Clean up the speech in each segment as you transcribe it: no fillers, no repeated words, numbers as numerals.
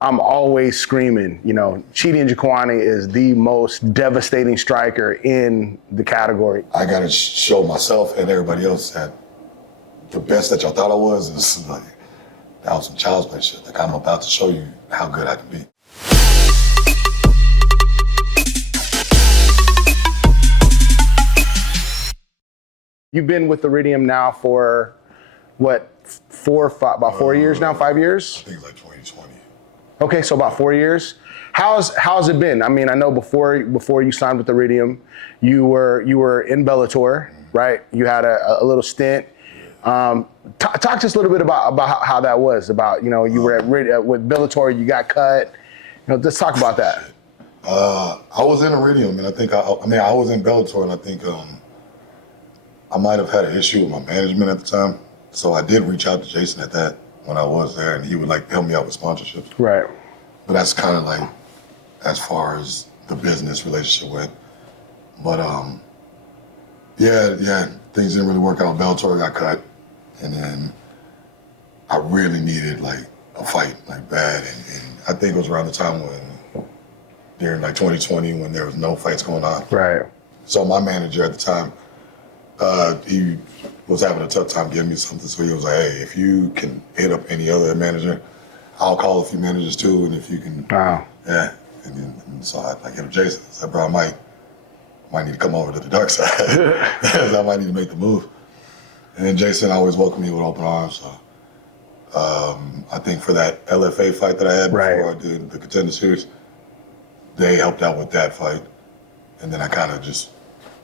I'm always screaming, Chidi Njokuani is the most devastating striker in the category. I got to show myself and everybody else that the best that y'all thought I was is like, that was some child's play shit. Like, I'm about to show you how good I can be. You've been with Iridium now for what, 4 years now, 5 years? I think it's like 2020. Okay, so about 4 years. How's it been? I mean, I know before you signed with Iridium, you were in Bellator, right? You had a little stint. Talk to us a little bit about how that was. About you were with Bellator, you got cut. Let's talk about that. I was in Iridium, and I think I was in Bellator, and I think I might have had an issue with my management at the time. So I did reach out to Jason at that when I was there, and he would help me out with sponsorships. Right. But that's kind of as far as the business relationship went. But yeah, things didn't really work out. Bellator got cut, and then I really needed a fight bad, and I think it was around the time during 2020 when there was no fights going on. Right. So my manager at the time, he was having a tough time getting me something, so he was like, hey, if you can hit up any other manager, I'll call a few managers too, and if you can, wow. Yeah. And so I hit up Jason. I said, bro, I might need to come over to the dark side. I might need to make the move. And Jason always welcomed me with open arms. So I think for that LFA fight that I had before I did the Contender Series, they helped out with that fight, and then I kind of just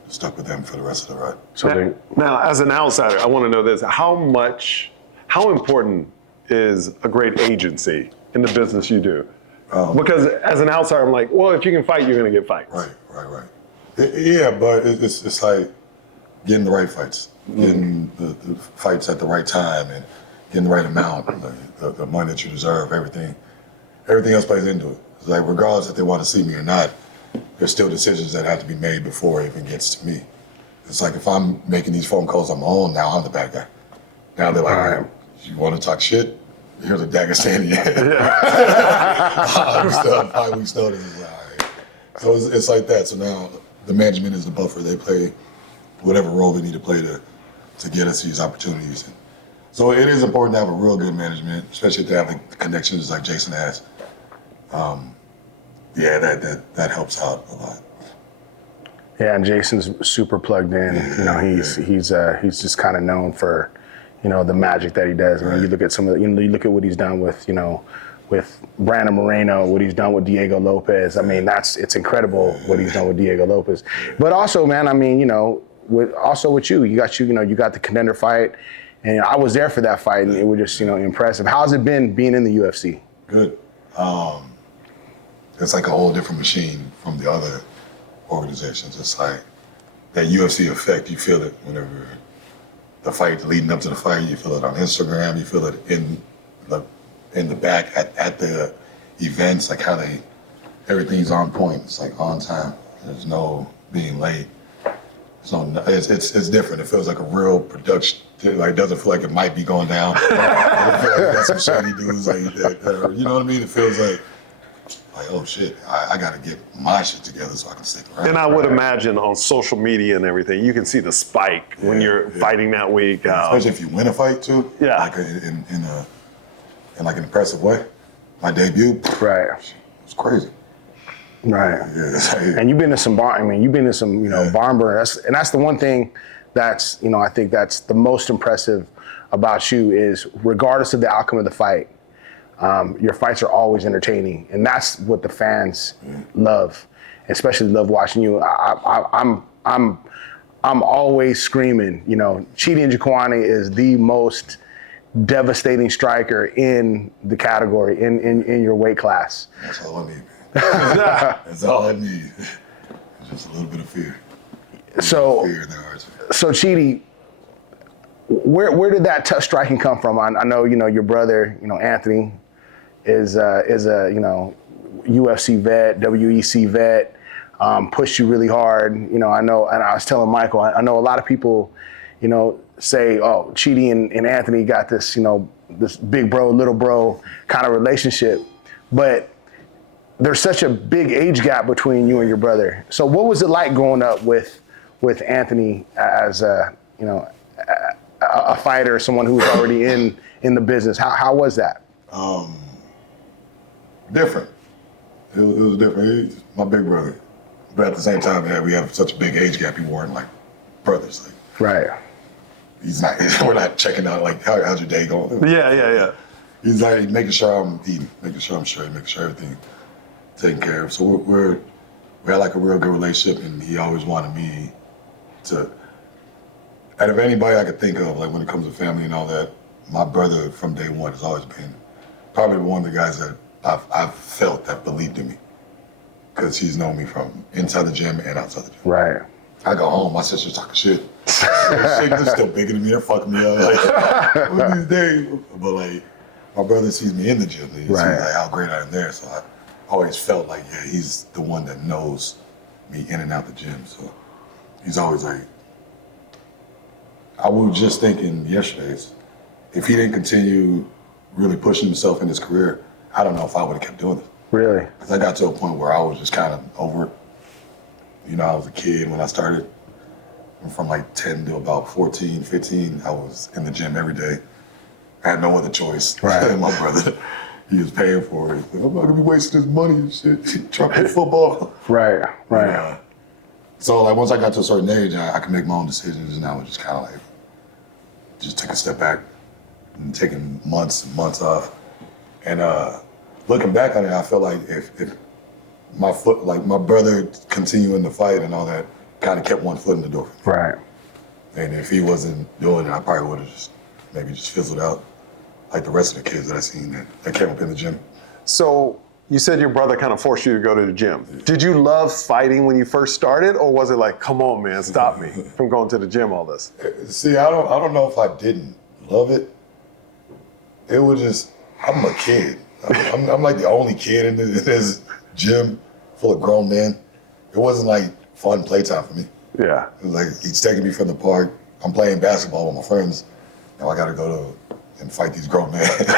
stuck with them for the rest of the ride. So now, as an outsider, I want to know this: how important is a great agency in the business you do? Because as an outsider, I'm like, well, if you can fight, you're going to get fights. Right. Yeah, but it's like getting the right fights, getting the fights at the right time, and getting the right amount, the money that you deserve, everything else plays into it. It's like, regardless if they want to see me or not, there's still decisions that have to be made before it even gets to me. It's like if I'm making these phone calls on my own, now I'm the bad guy. Now they're like, all right, you want to talk shit? Here's a Dagestani. I'm 5 weeks notice. Like, all right. So it's like that. So now the management is the buffer. They play whatever role they need to play to get us these opportunities. And so it is important to have a real good management, especially if they have the connections like Jason has. Yeah, that helps out a lot. Yeah, and Jason's super plugged in. He's just kind of known for, the magic that he does. I mean, you look at you look at what he's done with Brandon Moreno, what he's done with Diego Lopez. I mean, it's incredible what he's done with Diego Lopez. But also, man, I mean, with you, you got the contender fight, and I was there for that fight, and it was just impressive. How's it been being in the UFC? Good. It's like a whole different machine from the other organizations. It's like that UFC effect. You feel it whenever the fight leading up to the fight. You feel it on Instagram. You feel it in the back at the events. Like how everything's on point. It's like on time. There's no being late. It's different. It feels like a real production. Like, it doesn't feel like it might be going down. It feels like you got some shady dudes you know what I mean? It feels like, oh shit, I gotta get my shit together so I can stick around. And I would imagine on social media and everything, you can see the spike when you're fighting that week. Especially if you win a fight too. Yeah. Like in an impressive way. My debut. Right. It was crazy. Right. Yeah. And you've been to some barn burner. That's the one thing that's, I think that's the most impressive about you is regardless of the outcome of the fight, your fights are always entertaining, and that's what the fans love, especially love watching you. I'm always screaming. Chidi Njokuani is the most devastating striker in the category in your weight class. That's all I need, man. That's all I need. Just a little bit of fear. So Chidi, where did that tough striking come from? I know your brother, Anthony, is a UFC vet, WEC vet, pushed you really hard. I know, and I was telling Michael, I know a lot of people, say, oh, Chidi and Anthony got this, this big bro, little bro kind of relationship. but there's such a big age gap between you and your brother. So what was it like growing up with Anthony as a fighter, someone who was already in the business? How was that? Different. It was different. He's my big brother, but at the same time, we have such a big age gap. We weren't like brothers. Like, Right. he's not. We're not checking out like how's your day going. Yeah. He's like making sure I'm eating, making sure I'm straight, making sure everything taken care of. So we had like a real good relationship, and he always wanted me to. Out of anybody I could think of, like when it comes to family and all that, my brother from day one has always been probably one of the guys that I've felt that believed in me, because he's known me from inside the gym and outside the gym. Right. I go home, my sister's talking shit. They're still bigger than me. They're fucking me up. Like, one of these days. But like, my brother sees me in the gym. He sees like how great I am there. So I always felt like, yeah, he's the one that knows me in and out the gym. So he's always like, I was just thinking yesterday, if he didn't continue really pushing himself in his career, I don't know if I would have kept doing it. Really? Because I got to a point where I was just kind of over it. You know, I was a kid when I started. From like 10 to about 14, 15, I was in the gym every day. I had no other choice. Right. My brother, he was paying for it. I'm not gonna be wasting his money and shit, trying to play football. Right. So like once I got to a certain age, I could make my own decisions, and I was just kind of like, just took a step back and taking months and months off. And looking back on it, I feel like if my brother continuing the fight and all that, kind of kept one foot in the door. Right. And if he wasn't doing it, I probably would have just fizzled out like the rest of the kids that I seen that came up in the gym. So you said your brother kind of forced you to go to the gym. Did you love fighting when you first started, or was it like, come on, man, stop me from going to the gym all this? See, I don't know if I didn't love it. It was just, I'm a kid. I'm like the only kid in this gym full of grown men. It wasn't like fun playtime for me. Yeah. It was like he's taking me from the park. I'm playing basketball with my friends. Now I got to go and fight these grown men. It's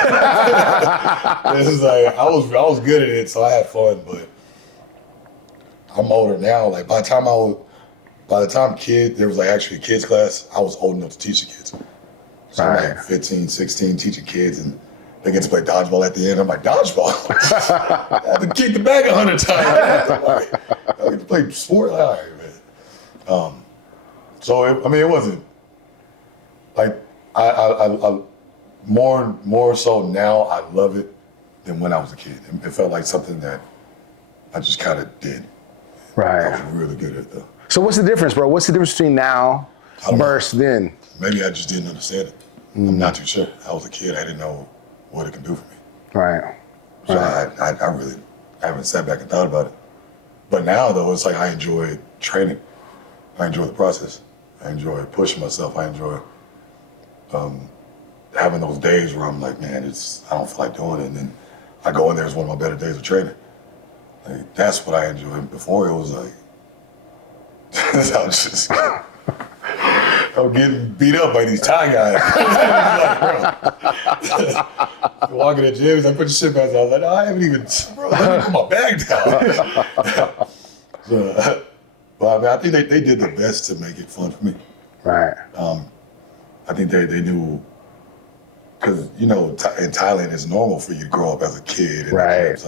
like I was good at it, so I had fun. But I'm older now. Like by the time there was like actually a kids class, I was old enough to teach the kids. So I'm like 15, 16, teaching kids, and they get to play dodgeball at the end. I'm like, dodgeball? I have to kick the bag 100 times. I get to play sport. All right, man. So it wasn't like I more so now I love it than when I was a kid. It felt like something that I just kind of did. Right. I was really good at it though. So what's the difference, bro? What's the difference between now versus then? Maybe I just didn't understand it. I'm not too sure. I was a kid. I didn't know what it can do for me. Right. So I really haven't sat back and thought about it. But now though, it's like I enjoy training. I enjoy the process. I enjoy pushing myself. I enjoy having those days where I'm like, man, I don't feel like doing it. And then I go in there as one of my better days of training. Like, that's what I enjoy. Before it was like, I'm getting beat up by these Thai guys. Like, bro. Walking to gyms, I put your shit back. I was like, no, I haven't even, bro, let me put my bag down. So, but I mean, I think they did the best to make it fun for me. Right. I think they knew, because, you know, in Thailand, it's normal for you to grow up as a kid. Right.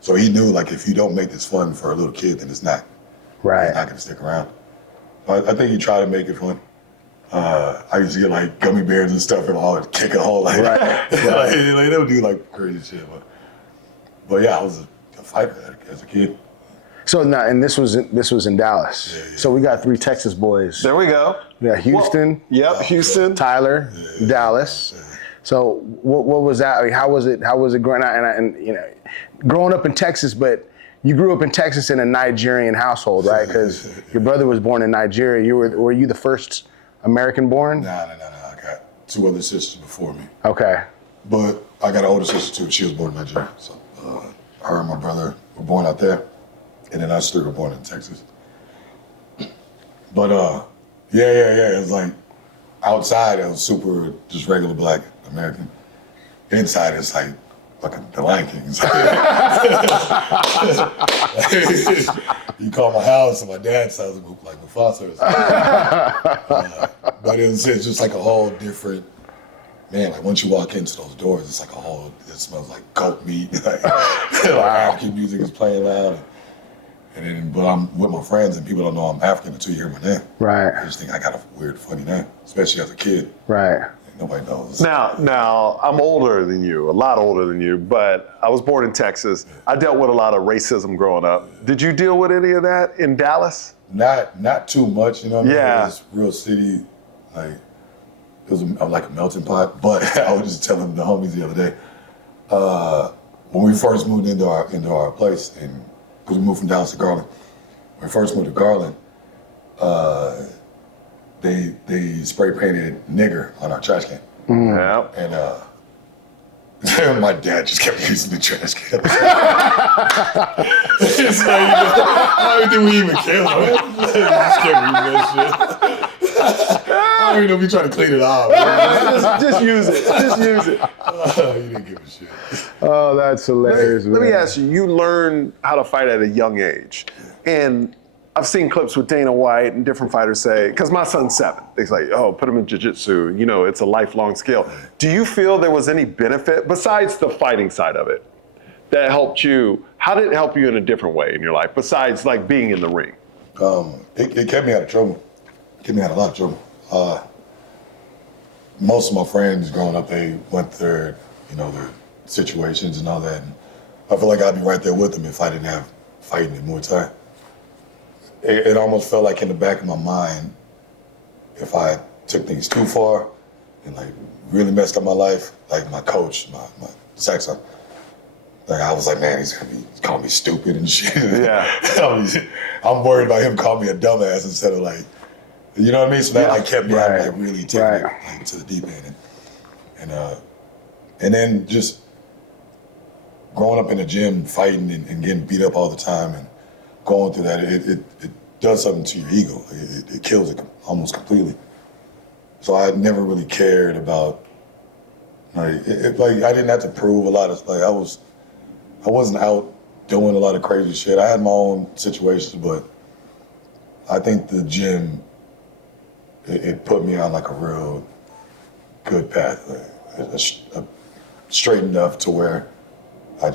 So he knew, like, if you don't make this fun for a little kid, then it's not. Right. It's not going to stick around. But I think he tried to make it fun. I used to get, like, gummy bears and stuff, and I would kick a hole. Like, Right. like, they would do, like, crazy shit. But yeah, I was a fighter as a kid. So now, and this was in Dallas. Yeah. So we got 3 Texas boys. There we go. We got Houston. Yep, Houston. Tyler, Dallas. So what was that? I mean, how was it growing up? And you know, growing up in Texas, but you grew up in Texas in a Nigerian household, right? Because your brother was born in Nigeria. Were you the first American born? No. I got 2 other sisters before me. Okay. But I got an older sister too. She was born in Nigeria. So her and my brother were born out there. And then us 3 were born in Texas. But yeah. It was like outside it was super just regular black American. Inside it's like fucking the Lion King. You call my house and my dad's house like Mufasa or something. But it's just like a whole different, man, like once you walk into those doors, it's like a whole, it smells like goat meat. Like African music is playing loud. And then, but I'm with my friends and people don't know I'm African until you hear my name. Right. I just think I got a weird, funny name, especially as a kid. Right. Nobody knows. Now, I'm older than you, a lot older than you, but I was born in Texas. I dealt with a lot of racism growing up. Did you deal with any of that in Dallas? Not too much, you know what I mean? Yeah. It was real city, like, it was like a melting pot. But I was just telling the homies the other day, when we first moved into our place, and because we moved from Dallas to Garland, when we first moved to Garland, they spray painted nigger on our trash can. Yeah. And my dad just kept using the trash can. It's like, I don't think we even care. Just kept using that shit. I don't even know if we trying to clean it off. just use it. Just use it. You didn't give a shit. Oh, that's hilarious. Let me ask you, you learned how to fight at a young age. And I've seen clips with Dana White and different fighters say, because my son's 7, it's like, oh, put him in jiu-jitsu. You know, it's a lifelong skill. Do you feel there was any benefit, besides the fighting side of it, that helped you? How did it help you in a different way in your life, besides like being in the ring? It kept me out of trouble. It kept me out of a lot of trouble. Most of my friends growing up, they went through, their situations and all that. And I feel like I'd be right there with them if I didn't have fighting in Muay Thai. It almost felt like in the back of my mind, if I took things too far and like really messed up my life, like my coach, my Saxon, like I was like, man, he's gonna be calling me stupid and shit. Yeah. I'm worried about him calling me a dumbass instead of like, you know what I mean? So that like kept me out, like really taking it like, to the deep end. And then just growing up in the gym, fighting and getting beat up all the time and going through that, it does something to your ego. It kills it almost completely. So I never really cared about, like I didn't have to prove a lot of, like I wasn't out doing a lot of crazy shit. I had my own situations, but I think the gym, it put me on like a real good path, like, straight enough to where I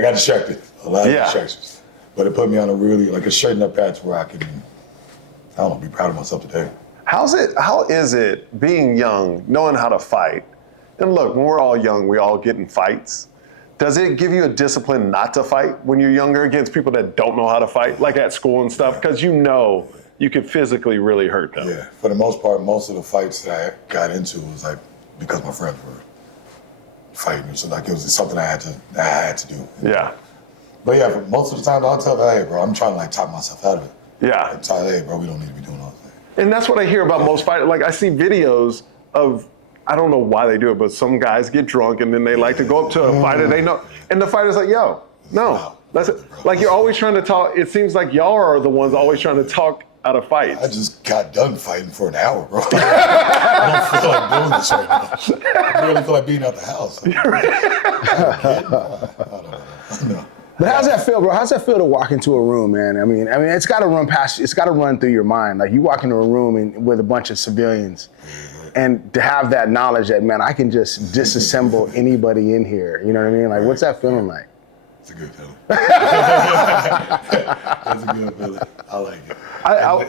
got distracted, a lot of distractions, but it put me on a really, like a straight enough path where I can, I don't know, be proud of myself today. How is it being young, knowing how to fight? And look, when we're all young, we all get in fights. Does it give you a discipline not to fight when you're younger against people that don't know how to fight, like at school and stuff? Because you could physically really hurt them. Yeah, for the most part, most of the fights that I got into was like because my friends were fighting, so like it was something I had to do. Yeah. But yeah, most of the time I'll tell, hey bro, I'm trying to like talk myself out of it. Yeah. I'm telling, hey bro, we don't need to be doing all that. And that's what I hear about most fighters. Like I see videos of, I don't know why they do it, but some guys get drunk and then they like to go up to a fighter they know, and the fighter's like, yo, no. That's it. Like you're always trying to talk, it seems like y'all are the ones always trying to talk out of fights. I just got done fighting for an hour, bro. I don't feel like doing this right now. I really feel like being out the house. I don't know. But how's that feel, bro? How's that feel to walk into a room, man? I mean, it's got to run past. It's got to run through your mind. Like you walk into a room with a bunch of civilians, and to have that knowledge that, man, I can just disassemble anybody in here. You know what I mean? Like, what's that feeling like? It's a good feeling. It's a good feeling. I like it.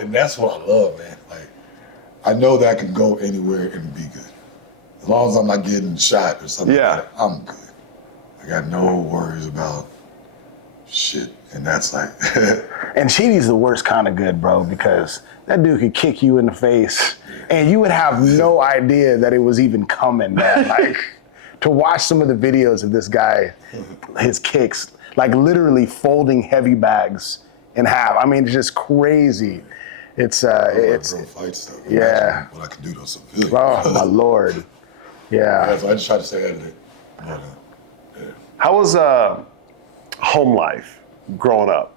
And that's what I love, man. Like, I know that I can go anywhere and be good. As long as I'm not getting shot or something like that, I'm good. I got no worries about shit. And that's like... And Chidi's the worst kind of good, bro, because that dude could kick you in the face and you would have no idea that it was even coming, man. Like, to watch some of the videos of this guy, his kicks, like literally folding heavy bags in half. I mean, it's just crazy. It's real fights, though. Yeah. What I can do to civilians. Oh my Lord. Yeah. So I just try to stay out of it. How was home life growing up?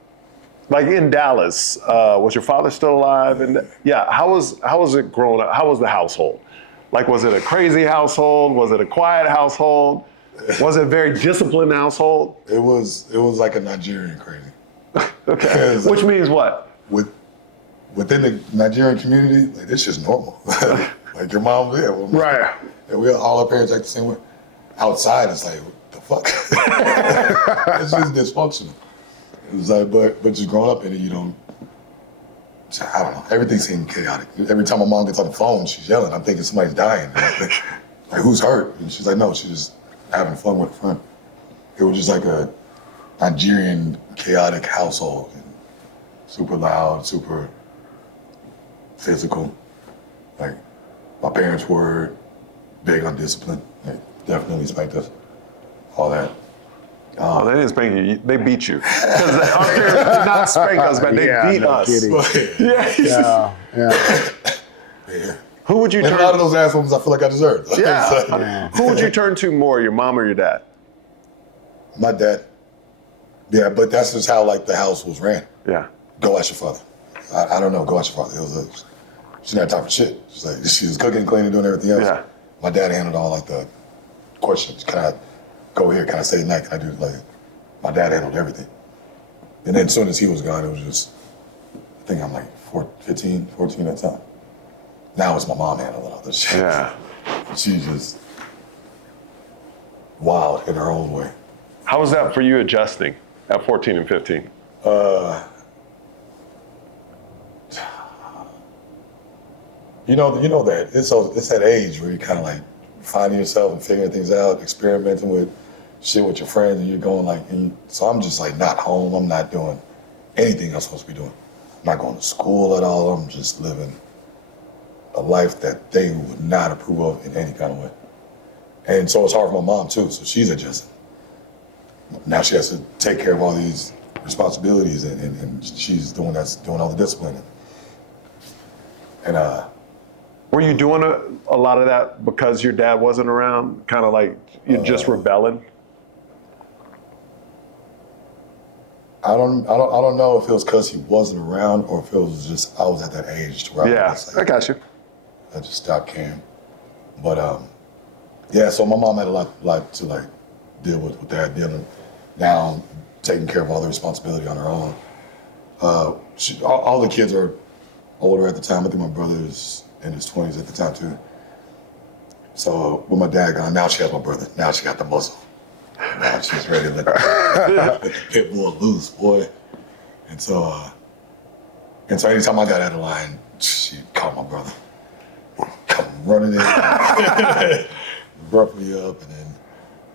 Like in Dallas, was your father still alive? And how was it growing up? How was the household? Like, was it a crazy household? Was it a quiet household? Was it a very disciplined household? It was like a Nigerian crazy. Okay. Which means what? Within the Nigerian community, like, this is normal. Like your mom, yeah. Well, Right. And all our parents act the same way. Outside, it's like, what the fuck? It's just dysfunctional. It's like, but just growing up in it, you don't, I don't know, everything seemed chaotic. Every time my mom gets on the phone, she's yelling. I'm thinking somebody's dying. Like, who's hurt? And she's like, no, she's just having fun with a friend. It was just like a Nigerian chaotic household. And super loud, super physical. Like, my parents were big on discipline. They definitely spanked us. All that. Oh, they didn't spank you. They beat you. Because our parents did not spank us, but they beat us. Yeah. Yeah. Who would you And turn? a lot of those assholes I feel like I deserved. Yeah. Who would you turn to more, your mom or your dad? My dad. Yeah, but that's just how like the house was ran. Yeah. Go ask your father. I don't know. Go ask your father. She didn't have time for shit. She was cooking, cleaning, doing everything else. Yeah. My dad handled all like the questions. Can I go here? Can I stay tonight? Can I do like? My dad handled everything. And then as soon as he was gone, it was just, I think I'm like 14 at the time. Now it's my mom handling all this shit. Yeah. She's just wild in her own way. How was that for you adjusting at 14 and 15? You know that it's that age where you're kind of like finding yourself and figuring things out, experimenting with shit with your friends, and you're going like, so I'm just like not home. I'm not doing anything I'm supposed to be doing. I'm not going to school at all. I'm just living a life that they would not approve of in any kind of way. And so it's hard for my mom too. So she's adjusting. Now she has to take care of all these responsibilities, and she's doing all the discipline. And Were you doing a lot of that because your dad wasn't around? Kind of like you're just rebelling? I don't know if it was because he wasn't around or if it was just I was at that age to where I got you. I just stopped caring. But yeah, so my mom had a lot to like deal with that, dealing now, taking care of all the responsibility on her own. All the kids are older at the time. I think my brother's in his 20s at the time too. So with my dad gone, now she has my brother. Now she got the muscle. Now she's ready to let the pit bull loose, boy. And so anytime I got out of line, she called my brother. Come running in, rough me up, and then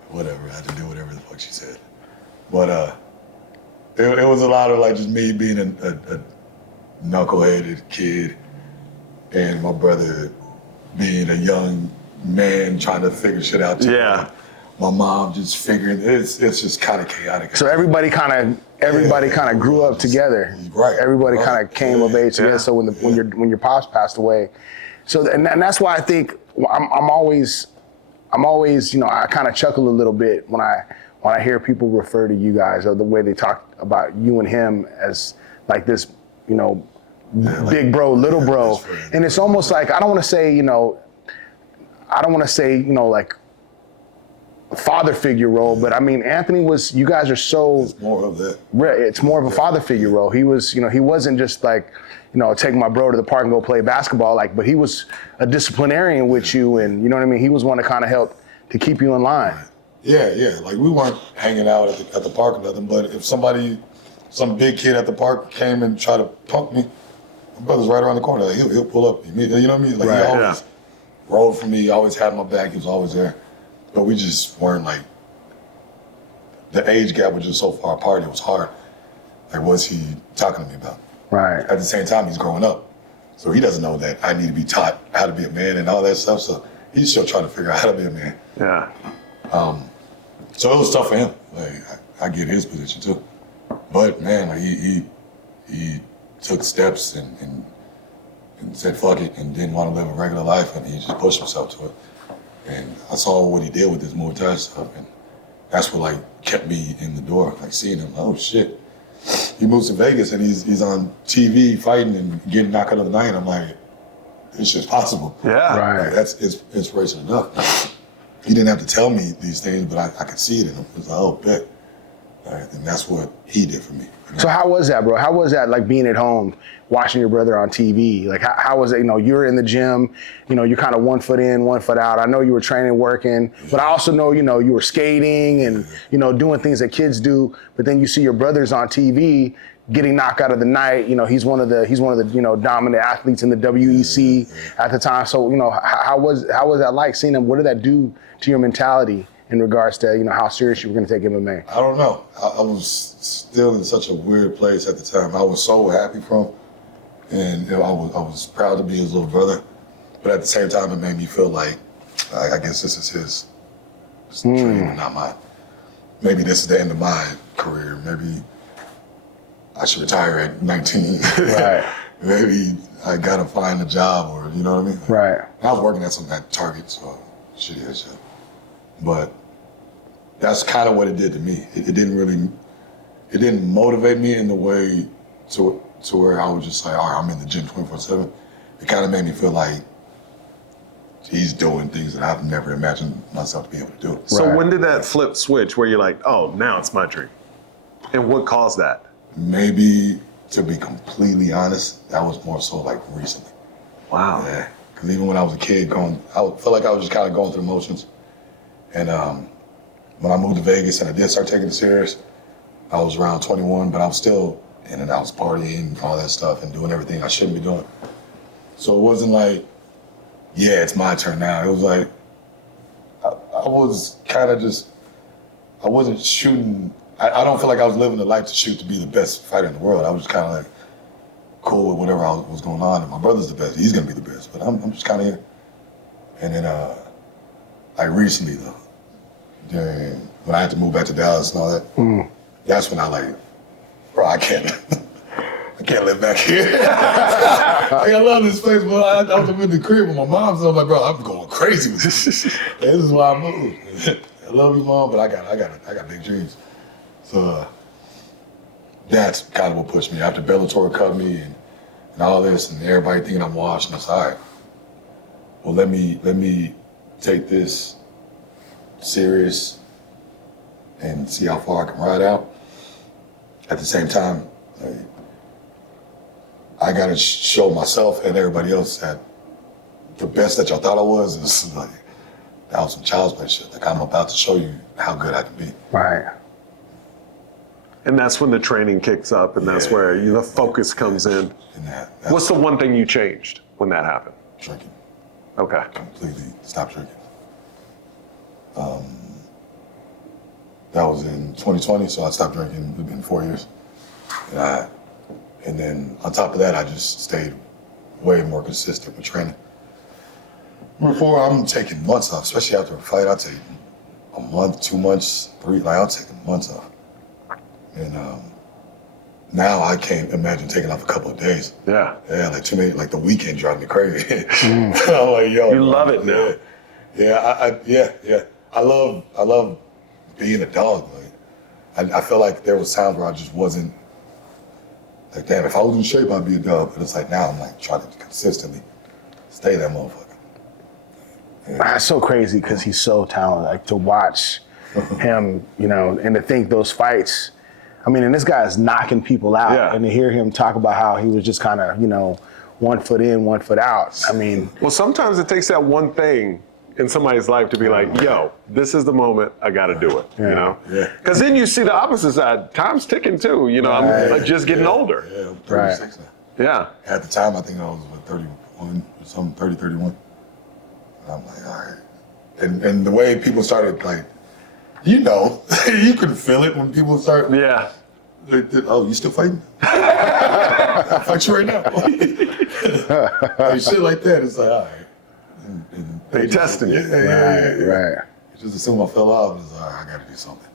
whatever. I had to do whatever the fuck she said. But it was a lot of like just me being a knuckleheaded kid, and my brother being a young man trying to figure shit out too. Yeah. My mom just figuring it's just kind of chaotic. So everybody kind of grew up together. Right. Everybody kind of came of age together. So when your pops passed away, so and that's why I think I'm always I kind of chuckle a little bit when I hear people refer to you guys or the way they talk about you and him as like this big bro, little bro, and it's almost like I don't want to say like father figure role, but I mean Anthony you guys are so It's more of that. It's more of a father figure role. He was he wasn't just like taking my bro to the park and go play basketball, but he was a disciplinarian with you, and you know what I mean. He was one to kind of help to keep you in line. Yeah. Like we weren't hanging out at the park or nothing, but if some big kid at the park came and tried to punk me, my brother's right around the corner. Like, he'll pull up. You know what I mean? Like he always rode for me. He always had my back. He was always there. But we just weren't like, the age gap was just so far apart. It was hard. Like, what's he talking to me about? Right. At the same time, he's growing up. So he doesn't know that I need to be taught how to be a man and all that stuff. So he's still trying to figure out how to be a man. Yeah. So it was tough for him. Like, I get his position too. But man, like he took steps and said fuck it and didn't want to live a regular life, and he just pushed himself to it. And I saw what he did with his Muay Thai stuff, and that's what like kept me in the door. Like seeing him, oh shit. He moves to Vegas and he's on TV fighting and getting knocked out of the night. I'm like, it's just possible. Yeah. Right. Like, that's inspiration enough. He didn't have to tell me these things, but I could see it in him. It was like, oh, bet. And that's what he did for me. You know? So how was that, bro? How was that, like, being at home, watching your brother on TV? Like, how was it? You know, you're in the gym, you know, you're kind of 1 foot in, 1 foot out. I know you were training, working, but I also know, you know, you were skating and, you know, doing things that kids do. But then you see your brothers on TV getting knocked out of the night. You know, he's one of the, you know, dominant athletes in the WEC at the time. So, you know, how was that like, seeing him? What did that do to your mentality in regards to, you know, how serious you were going to take MMA? I don't know. I was still in such a weird place at the time. I was so happy for him, and you know, I was proud to be his little brother. But at the same time, it made me feel like, I guess this is his dream and not mine. Maybe this is the end of my career. Maybe I should retire at 19. Right. Maybe I gotta find a job, or you know what I mean? Right. I was working at Target, so shitty as shit. But that's kind of what it did to me. It didn't motivate me in the way to where I was just like, all right, I'm in the gym 24/7. It kind of made me feel like he's doing things that I've never imagined myself to be able to do. So Right. when did that flip switch where you're like, oh, now it's my dream? And what caused that? Maybe, to be completely honest, that was more so like recently. Wow. Yeah, because even when I was a kid, I felt like I was just kind of going through the motions. And when I moved to Vegas and I did start taking it serious, I was around 21, but I was still in and out partying and all that stuff and doing everything I shouldn't be doing. So it wasn't like, yeah, it's my turn now. It was like, I was kind of just, I wasn't shooting. I don't feel like I was living the life to shoot to be the best fighter in the world. I was kind of like cool with whatever was going on. And my brother's the best. He's going to be the best. But I'm just kind of here. And then, like recently though, when I had to move back to Dallas and all that, that's when I like, bro, I can't live back here. Like, I love this place, but I was in the crib with my mom, so I'm like, bro, I'm going crazy with this. This is why I moved. I love you, Mom, but I got big dreams. So that's kind of what pushed me. After Bellator cut me and all this, and everybody thinking I'm washed, and it's all right. Well, let me take this serious and see how far I can ride out. At the same time, I gotta show myself and everybody else that the best that y'all thought I was is like, that was some child's play shit. Like, I'm about to show you how good I can be. Right. And that's when the training kicks up, and that's where the focus comes in. And that's What's the one thing you changed when that happened? drinking. Okay. Completely stop drinking. That was in 2020, so I stopped drinking. It's been 4 years. And then on top of that, I just stayed way more consistent with training. Before, I'm taking months off, especially after a fight. I'll take a month, 2 months, 3, like I'll take months off. And now I can't imagine taking off a couple of days. Yeah. Yeah, like too many, like the weekend drives me crazy. I'm like, yo. You love it now. Yeah. I love being a dog. Like, I feel like there was times where I just wasn't, like, damn, if I was in shape, I'd be a dog. But it's like now I'm like trying to consistently stay that motherfucker. It's so crazy because he's so talented. Like, to watch him, you know, and to think those fights, I mean, and this guy is knocking people out. Yeah. And to hear him talk about how he was just kind of, you know, 1 foot in, 1 foot out. I mean. Well, sometimes it takes that one thing in somebody's life to be like, yo, this is the moment, I gotta do it, you know? Yeah. Because then you see the opposite side, time's ticking too, you know, I'm like just getting older. Yeah, I'm 36 now. Yeah. At the time, I think I was 31 or something, 30, 31. And I'm like, all right. And the way people started, like, you know, you can feel it when people start. Yeah. Oh, you still fighting? I'll fight you right now. Like, shit like that, it's like, all right. And They testing you. Right. Just assume I fell out, it's like, all right, I gotta do something.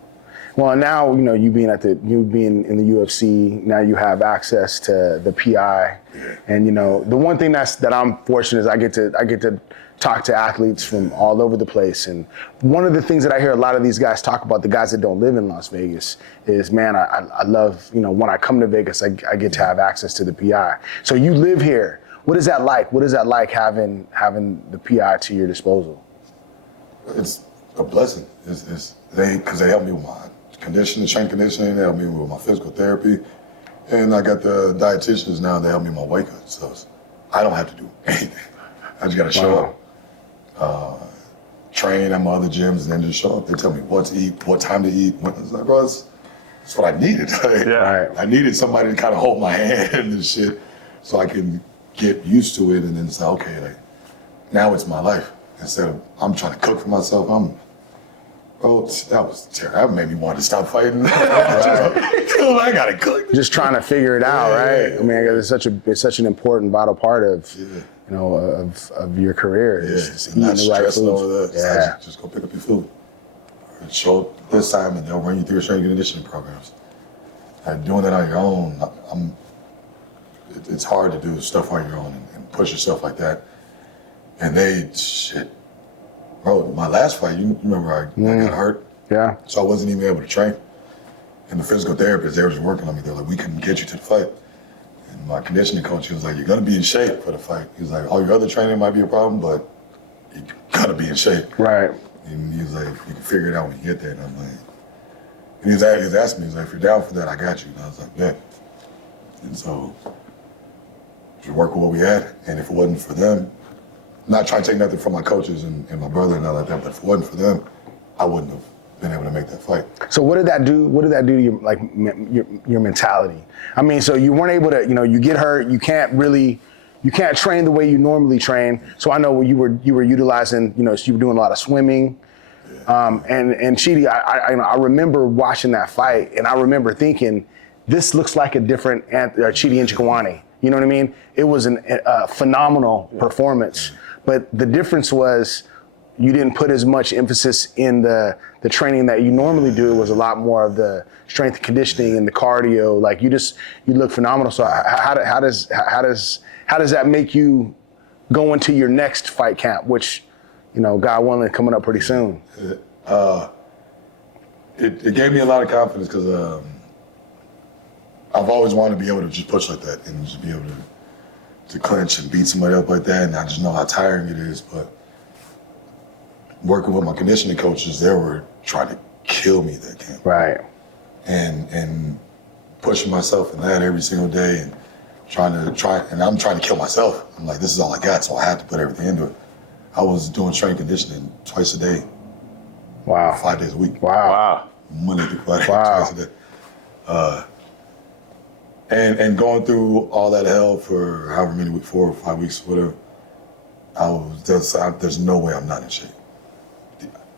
Well, now, you know, you being in the UFC, now you have access to the PI. Yeah. And, you know, the one thing that I'm fortunate is I get to talk to athletes from all over the place. And one of the things that I hear a lot of these guys talk about, the guys that don't live in Las Vegas, is, man, I love, you know, when I come to Vegas, I get to have access to the PI. So you live here. What is that like? What is that like having the PI to your disposal? It's a blessing. Because they help me with my strength conditioning, they help me with my physical therapy, and I got the dietitians now that help me with my weight cut. So I don't have to do anything. I just got to show up, train at my other gyms, and then just show up. They tell me what to eat, what time to eat. It's like, bro, that's what I needed. I needed somebody to kind of hold my hand and shit, so I can get used to it, and then say, okay, like now it's my life. Instead of I'm trying to cook for myself, bro, that was terrible. That made me want to stop fighting. I gotta cook. Just trying to figure it out, right? I mean, it's such an important, vital part of of your career. Is eating the right food. Just go pick up your food. Show up this time, and they'll run you through your strength and conditioning programs. And doing that on your own, it's hard to do stuff on your own and push yourself like that. And bro, my last fight, you remember I got hurt? Yeah. So I wasn't even able to train. And the physical therapist, they were just working on me. They're like, we couldn't get you to the fight. And my conditioning coach, he was like, you're gonna be in shape for the fight. He was like, all your other training might be a problem, but you gotta be in shape. Right. And he was like, you can figure it out when you get there. And I'm like, and he was asking me, he was like, if you're down for that, I got you. And I was like, yeah. And so, we work with what we had. And if it wasn't for them, not trying to take nothing from my coaches and my brother and all like that, but if it wasn't for them, I wouldn't have been able to make that fight. So what did that do? What did that do to your mentality? I mean, so you weren't able to, you get hurt, you can't train the way you normally train. So I know you were utilizing, so you were doing a lot of swimming. And Chidi, I remember watching that fight, and I remember thinking, this looks like a different Chidi Njokuani. You know what I mean? It was a phenomenal performance. But the difference was you didn't put as much emphasis in the training that you normally do. It was a lot more of the strength and conditioning and the cardio. Like you look phenomenal. So how does that make you go into your next fight camp, which, God willing, coming up pretty soon? It gave me a lot of confidence because I've always wanted to be able to just push like that and just be able to clinch and beat somebody up like that. And I just know how tiring it is. But working with my conditioning coaches, they were trying to kill me that camp. Right. And pushing myself in that every single day and and I'm trying to kill myself. I'm like, this is all I got, so I have to put everything into it. I was doing strength conditioning twice a day. Wow. 5 days a week. Wow. Monday through Friday, wow. Twice a day. And going through all that hell for however many weeks, 4 or 5 weeks, whatever, there's no way I'm not in shape.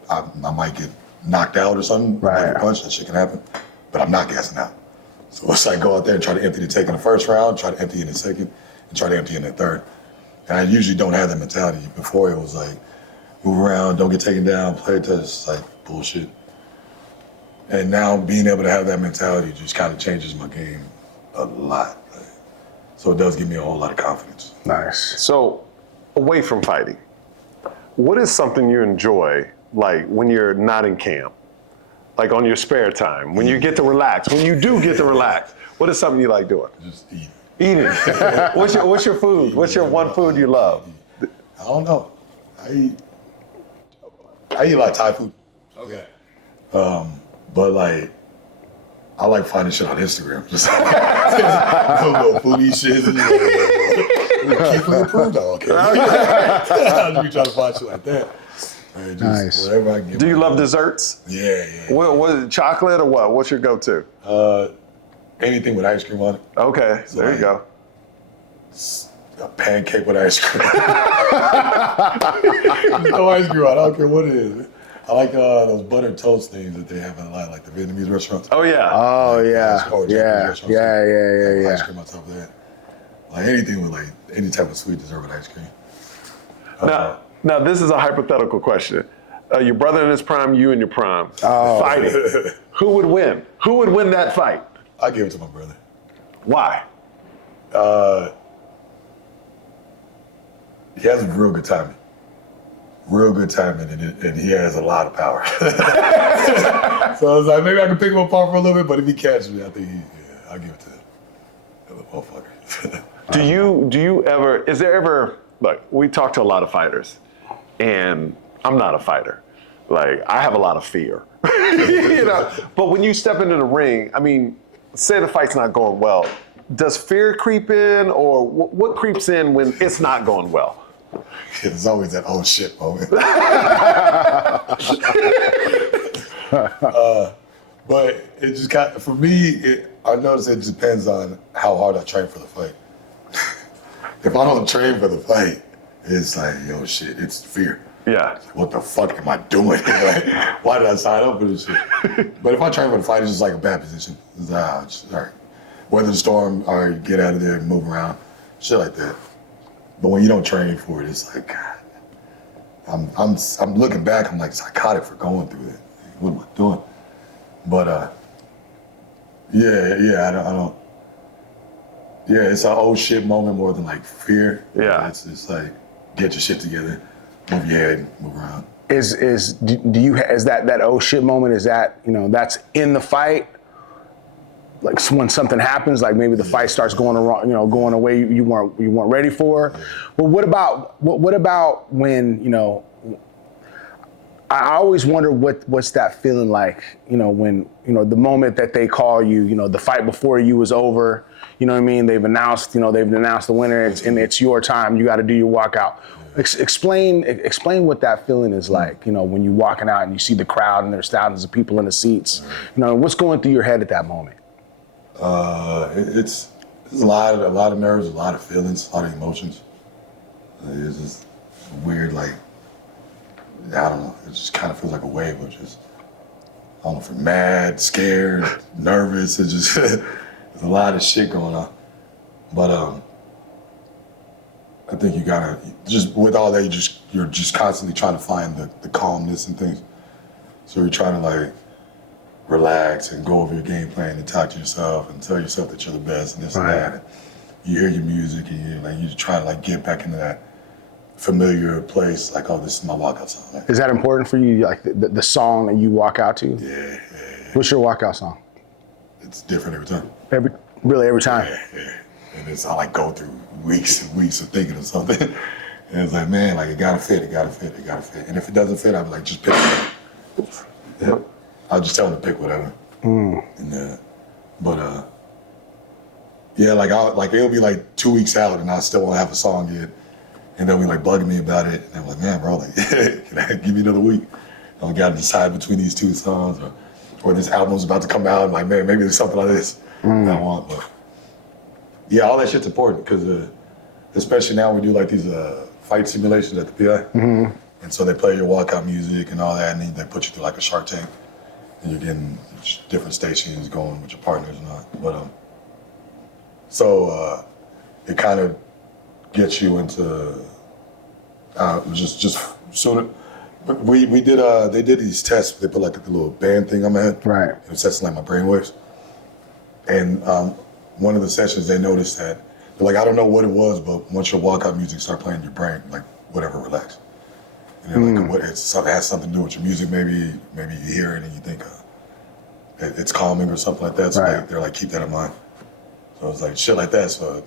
I might get knocked out or something, right. Might punch, that shit can happen, but I'm not gassing out. So it's like go out there and try to empty the tank in the first round, try to empty in the second, and try to empty in the third. And I usually don't have that mentality. Before it was like, move around, don't get taken down, play it, it's like bullshit. And now being able to have that mentality just kind of changes my game a lot. So it does give me a whole lot of confidence. Nice. So away from fighting, what is something you enjoy, like when you're not in camp, like on your spare time, when you get to relax, when you do get to relax, what is something you like doing? Just eat. Eating. What's your food? What's your one food you love? I don't know. I eat a lot of Thai food. Okay. But like, I like finding shit on Instagram. Just little foodie shit. Keep it approved. Okay. I'll be trying to find shit like that. Man, just nice. Whatever I can get. Do you love desserts? Yeah. What chocolate or what? What's your go-to? Anything with ice cream on it. Okay, so there you go. A pancake with ice cream. No ice cream on it. I don't care what it is. I like those buttered toast things that they have in a lot, like the Vietnamese restaurants. Oh yeah. Oh yeah. Yeah. Ice cream on top of that. Like anything with like any type of sweet dessert with ice cream. Now this is a hypothetical question. Your brother in his prime, you in your prime, fighting. Who would win? Who would win that fight? I give it to my brother. Why? He has real good timing. Real good timing, and he has a lot of power. So I was like, maybe I can pick him apart for a little bit, but if he catches me, I think I'll give it to him. That little motherfucker. Do you ever, is there ever, look, we talk to a lot of fighters, and I'm not a fighter. Like, I have a lot of fear, you know? But when you step into the ring, I mean, say the fight's not going well, does fear creep in, or what creeps in when it's not going well? There's always that oh shit moment. But it just got, for me, I notice it depends on how hard I train for the fight. If I don't train for the fight, it's like, yo, shit, it's fear. Yeah. What the fuck am I doing? Like, why did I sign up for this shit? But if I train for the fight, it's just like a bad position. It's like, all right. Weather the storm, all right, get out of there and move around. Shit like that. But when you don't train for it, it's like, God, I'm looking back, I'm like psychotic for going through it. What am I doing? But I don't. Yeah, it's an oh shit moment more than like fear. Yeah. It's like get your shit together, move your head, move around. Do you is that oh shit moment? Is that, you know, that's in the fight? Like when something happens, like maybe the fight starts going wrong, you know, going away you weren't ready for. But what about when, you know? I always wonder what's that feeling like, you know, when, you know, the moment that they call you, you know, the fight before you was over, you know what I mean? They've announced the winner, and it's your time. You got to do your walkout. Explain what that feeling is like, you know, when you're walking out and you see the crowd and there's thousands of people in the seats. You know, what's going through your head at that moment? It's a lot of nerves, a lot of feelings, a lot of emotions. It's just weird, like, I don't know, it just kind of feels like a wave of just, I don't know if you're mad, scared, nervous, it's just, there's a lot of shit going on. But I think you gotta, just with all that, you're just constantly trying to find the calmness and things. So you're trying to like relax and go over your game plan and talk to yourself and tell yourself that you're the best and this and that. And you hear your music and you try to like get back into that familiar place, like, oh, this is my walkout song. Is that important for you, like the song that you walk out to? Yeah. What's your walkout song? It's different every time. Every time? Yeah. And it's, I like go through weeks and weeks of thinking of something. And it's like, man, like it gotta fit. And if it doesn't fit, I'll be like, just pick it. Yeah. I'll just tell them to pick whatever. And yeah, like it'll be like 2 weeks out and I still won't have a song yet. And they'll be like bugging me about it. And I'm like, man, bro, like, can I give me another week? I gotta decide between these two songs or this album's about to come out. I'm like, man, maybe there's something like this that I want. But yeah, all that shit's important because especially now we do like these fight simulations at the PI. And so they play your walkout music and all that, and they put you through like a Shark Tank. And you're getting different stations going with your partners and all. But so it kind of gets you into just sort of. But we did they did these tests. They put like a little band thing on my head. Right. And it sets like my brain waves. And one of the sessions they noticed that they're like, I don't know what it was, but once your walkout music start playing, your brain like whatever relax. And they're like, it has something to do with your music. Maybe you hear it and you think it's calming or something like that. So they're like, keep that in mind. So it's like shit like that. So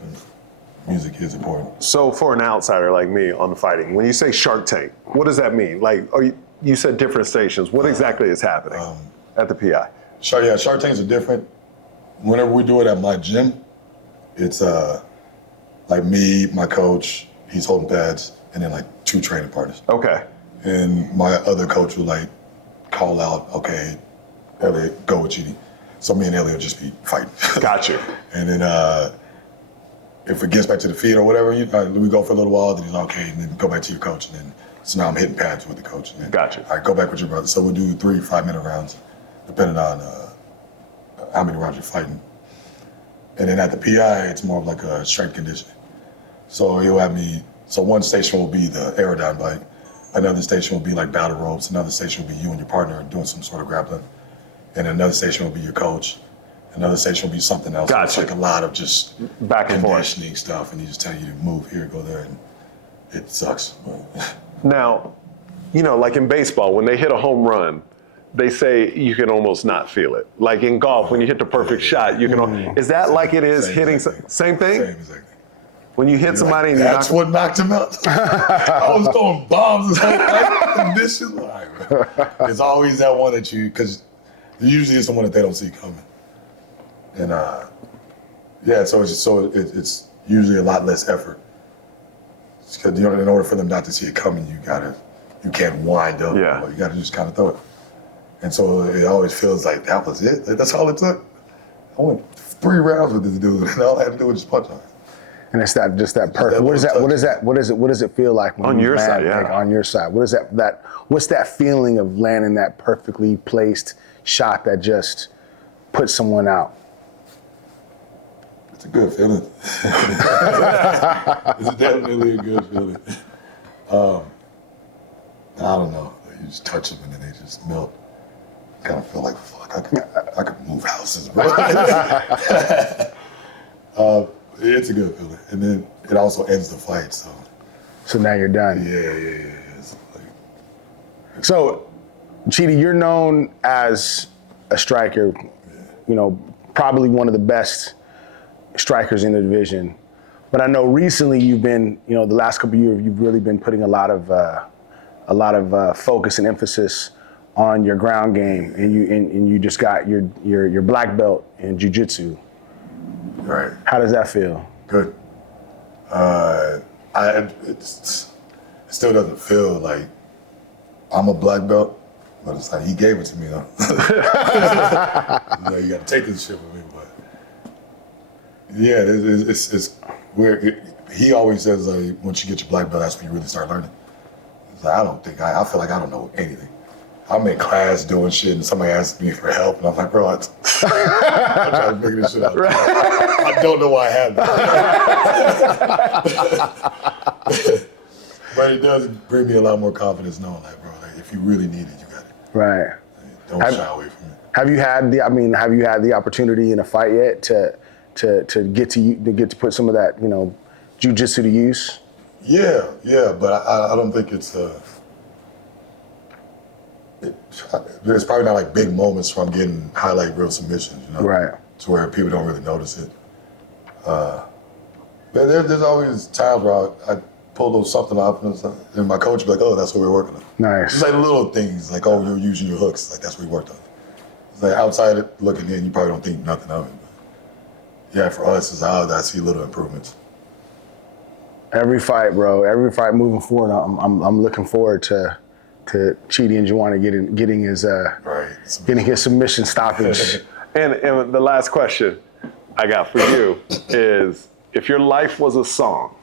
music is important. So for an outsider like me on the fighting, when you say Shark Tank, what does that mean? Like, you said different stations. What exactly is happening at the PI? Shark Tanks are different. Whenever we do it at my gym, it's like me, my coach, he's holding pads, and then like 2 training partners. Okay. And my other coach will like call out, okay, Elliott, go with Chidi. So me and Elliott will just be fighting. Gotcha. And then if it gets back to the feet or whatever, we go for a little while, then he's like, okay, and then go back to your coach. And then, so now I'm hitting pads with the coach. And then, gotcha. All right, go back with your brother. So we'll do 3 5-minute rounds, depending on how many rounds you're fighting. And then at the PI, it's more of like a strength conditioning. So he'll have me, so one station will be the aerodyne bike, another station will be like battle ropes, another station will be you and your partner doing some sort of grappling, and another station will be your coach, another station will be something else. Gotcha. It's like a lot of just back and conditioning forth stuff, and he just tell you to move here, go there, and it sucks. Now, you know, like in baseball, when they hit a home run, they say you can almost not feel it. Like in golf, when you hit the perfect shot, you can. Is that like it is hitting? Same thing? Same exactly. When you hit somebody and that's what knocked him out. I was throwing bombs and stuff like this shit. It's always that one that because usually it's the one that they don't see coming. And so it's usually a lot less effort. Because in order for them not to see it coming, you can't wind up. Yeah. You gotta just kind of throw it. And so it always feels like that was it. That's all it took. I went 3 rounds with this dude, and all I had to do was just punch on him. And it's that perfect. What does it feel like when on you your land, side? Yeah. like, on your side. What is what's that feeling of landing that perfectly placed shot that just puts someone out? It's a good feeling. It's definitely a good feeling. I don't know. You just touch them and then they just melt. I kind of feel like, fuck, I could move houses, bro. It's a good feeling. And then it also ends the fight, so. So now you're done. Yeah. So, Chidi, you're known as a striker, probably one of the best strikers in the division. But I know recently you've been, the last couple of years, you've really been putting a lot of focus and emphasis on your ground game, and you just got your black belt in jiu-jitsu. Right. How does that feel? Good. It still doesn't feel like I'm a black belt, but it's like he gave it to me, though. You got to take this shit with me, but yeah, it's weird. He always says like, once you get your black belt, that's when you really start learning. It's like, I feel like I don't know anything. I'm in class doing shit and somebody asks me for help and I'm like, bro, I'm trying to figure this shit out. Right. I don't know why I have that. But it does bring me a lot more confidence knowing like, bro, like, if you really need it, you got it. Right. Don't shy away from it. Have you had the opportunity in a fight yet to get to put some of that, jiu-jitsu to use? Yeah, but I don't think it's there's probably not like big moments where I'm getting highlight reel submissions, Right. To where people don't really notice it. But there's always times where I pull a little something off and my coach will be like, oh, that's what we're working on. Nice. It's like little things, like, oh, you're using your hooks. Like, that's what we worked on. It's like outside it, looking in, you probably don't think nothing of it. But yeah, for us, I see little improvements. Every fight, bro. Every fight moving forward, I'm looking forward to Chidi Njokuani getting his submission stoppage. And the last question I got for you is, if your life was a song,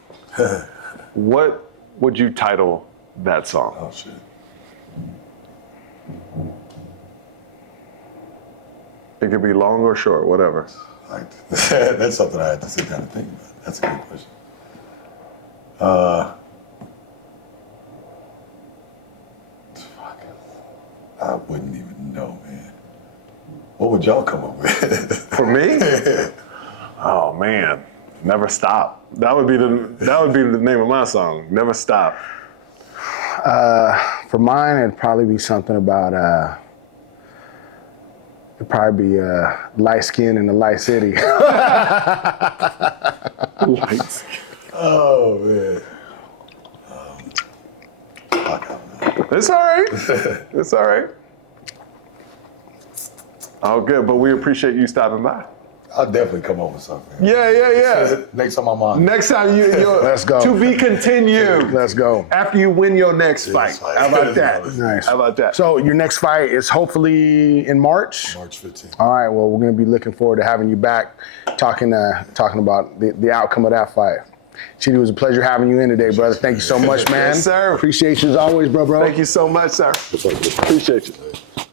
what would you title that song? Oh, shit. It could be long or short, whatever. That's something I had to sit down and think about. That's a good question. I wouldn't even know, man. What would y'all come up with? For me? Oh man, Never Stop. That would be the name of my song. Never Stop. For mine, it'd probably be something about light skin in the light city. Lights. Oh man. Fuck, I don't know. It's all right. It's all right. Oh, good. But we appreciate you stopping by. I'll definitely come up with something. Yeah. Next time I'm on. Next time you're Let's go. To be continued. Let's go. After you win your next fight. How about that? Nice. How about that? So your next fight is hopefully in March? March 15th. All right, well, we're going to be looking forward to having you back, talking about the outcome of that fight. Chidi, it was a pleasure having you in today, brother. Thank you so much, man. Yes, sir. Appreciate you as always, bro. Thank you so much, sir. Appreciate you.